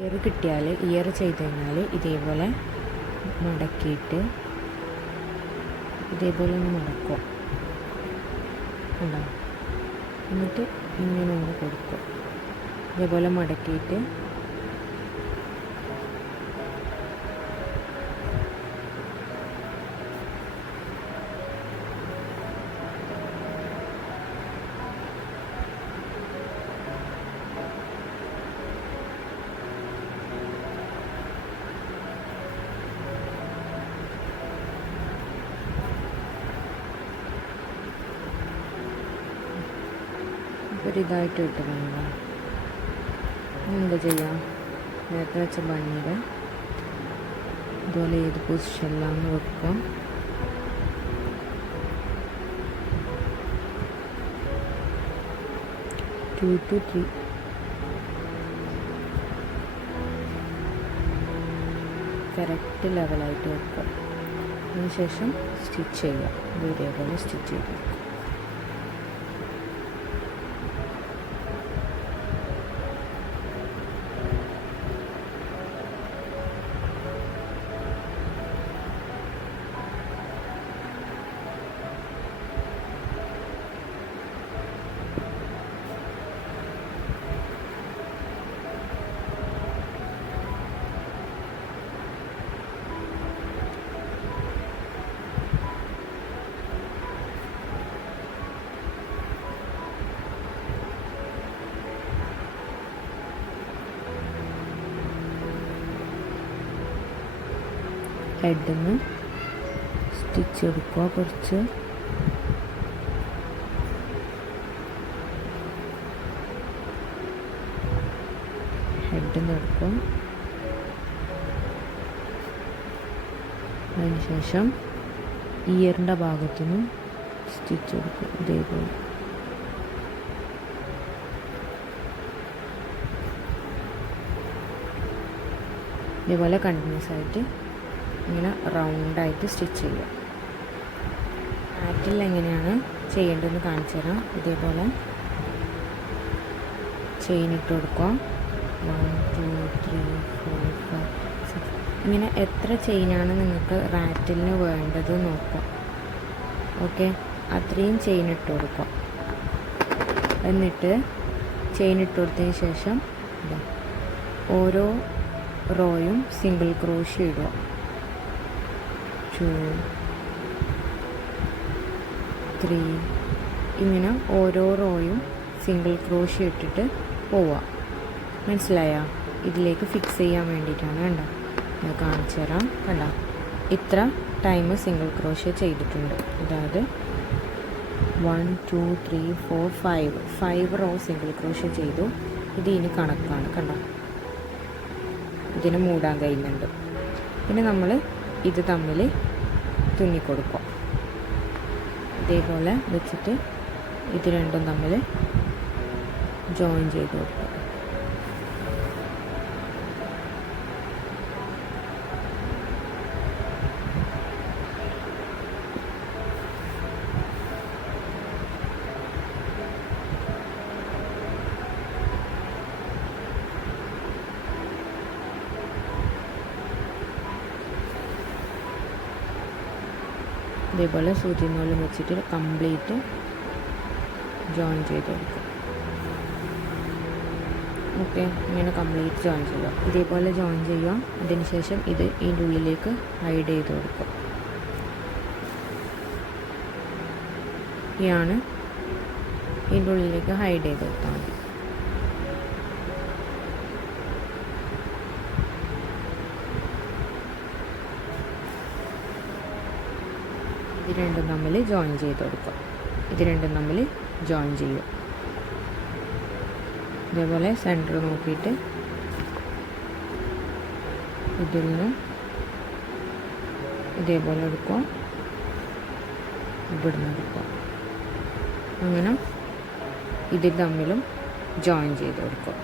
Year കിട്ടിയാൽ year ചെയ്ത് കഴിഞ്ഞാൽ ഇതേപോലെ മടക്കിയിട്ട് ഇതേപോലെ ഒന്ന് മടക്കുക, ഉണ്ടാവും. എന്നിട്ട് ഇങ്ങനെ ഒന്ന് കൊടുക്കുക. ഇതേപോലെ മടക്കിയിട്ട് ഒരിതായിട്ട് കിട്ടുന്നുണ്ടോ? എന്താ ചെയ്യാം, നേരത്തെ വെച്ച ബണ്ണിൽ ഇതുപോലെ ഏത് പൊസിഷനിലാന്ന് വെക്കാം. ടു ടു ത്രീ കറക്റ്റ് ലെവലായിട്ട് വെക്കുക. അതിനുശേഷം സ്റ്റിച്ച് ചെയ്യുക. ഇതേപോലെ സ്റ്റിച്ച് ചെയ്ത് ഹെഡിൽ നിന്ന് സ്റ്റിച്ച് എടുക്കുക. കുറച്ച് ഹെഡിൽ നിന്ന് എടുക്കുക. അതിനുശേഷം ഇയറിൻ്റെ ഭാഗത്തുനിന്ന് സ്റ്റിച്ച് എടുക്കുക. ഇതേപോലെ ഇതേപോലെ കണ്ടിന്യൂസ് ആയിട്ട് ഇങ്ങനെ റൗണ്ടായിട്ട് സ്റ്റിച്ച് ചെയ്യുക. ആറ്റിൽ എങ്ങനെയാണ് ചെയ്യേണ്ടതെന്ന് കാണിച്ചു തരാം. ഇതേപോലെ ചെയിൻ ഇട്ട് കൊടുക്കുക. 1 2 3 4 5 6 ഇങ്ങനെ എത്ര ചെയിനാണ് നിങ്ങൾക്ക് റാറ്റിലിന് വേണ്ടത് നോക്കുക. ഓക്കെ, അത്രയും ചെയിൻ ഇട്ട് കൊടുക്കുക. എന്നിട്ട് ചെയിൻ ഇട്ട് കൊടുത്തതിന് ശേഷം ഓരോ റോയും സിംഗിൾ ക്രോഷ്യ ഇടുക. 2 3 ഇങ്ങനെ ഓരോ റോയും സിംഗിൾ ക്രോഷ്യ ഇട്ടിട്ട് പോവുക. മനസ്സിലായോ? ഇതിലേക്ക് ഫിക്സ് ചെയ്യാൻ വേണ്ടിയിട്ടാണ്. കണ്ട, ഞാൻ കാണിച്ചു തരാം. കണ്ട, ഇത്ര ടൈം സിംഗിൾ ക്രോഷ്യ ചെയ്തിട്ടുണ്ട്. അതായത് 1 2 3 4 5 റോ സിംഗിൾ ക്രോഷ്യ ചെയ്തു. ഇത് ഇനി കണക്കാണ്. കണ്ട, ഇതിന് മൂടാൻ കഴിയുന്നുണ്ട്. പിന്നെ നമ്മൾ ഇത് തമ്മിൽ തുന്നിക്കൊടുക്കും. ഇതേപോലെ വെച്ചിട്ട് ഇത് രണ്ടും തമ്മിൽ ജോയിൻ ചെയ്ത് കൊടുക്കും. ഇതേപോലെ സൂചി നൂലും വെച്ചിട്ട് കംപ്ലീറ്റ് ജോയിൻ ചെയ്ത് കൊടുക്കും. ഓക്കെ, ഇങ്ങനെ കംപ്ലീറ്റ് ജോയിൻ ചെയ്യുക. ഇതേപോലെ ജോയിൻ ചെയ്യുക. അതിനുശേഷം ഇത് ഇതിൻ്റെ ഉള്ളിലേക്ക് ഹൈഡ് ചെയ്ത് കൊടുക്കുക. ഇയാണ് ഇതിൻ്റെ ഉള്ളിലേക്ക് ഹൈഡ് ചെയ്ത് കൊടുത്താൽ മതി. ഇത് രണ്ടും തമ്മിൽ ജോയിൻ ചെയ്ത് കൊടുക്കുക. ഇത് രണ്ടും തമ്മിൽ ജോയിൻ ചെയ്യുക. ഇതേപോലെ സെൻറ്റർ നോക്കിയിട്ട് ഇതിൽ നിന്ന് ഇതേപോലെ എടുക്കുക, ഇവിടുന്ന് എടുക്കുക. അങ്ങനെ ഇത് തമ്മിലും ജോയിൻ ചെയ്ത് കൊടുക്കുക.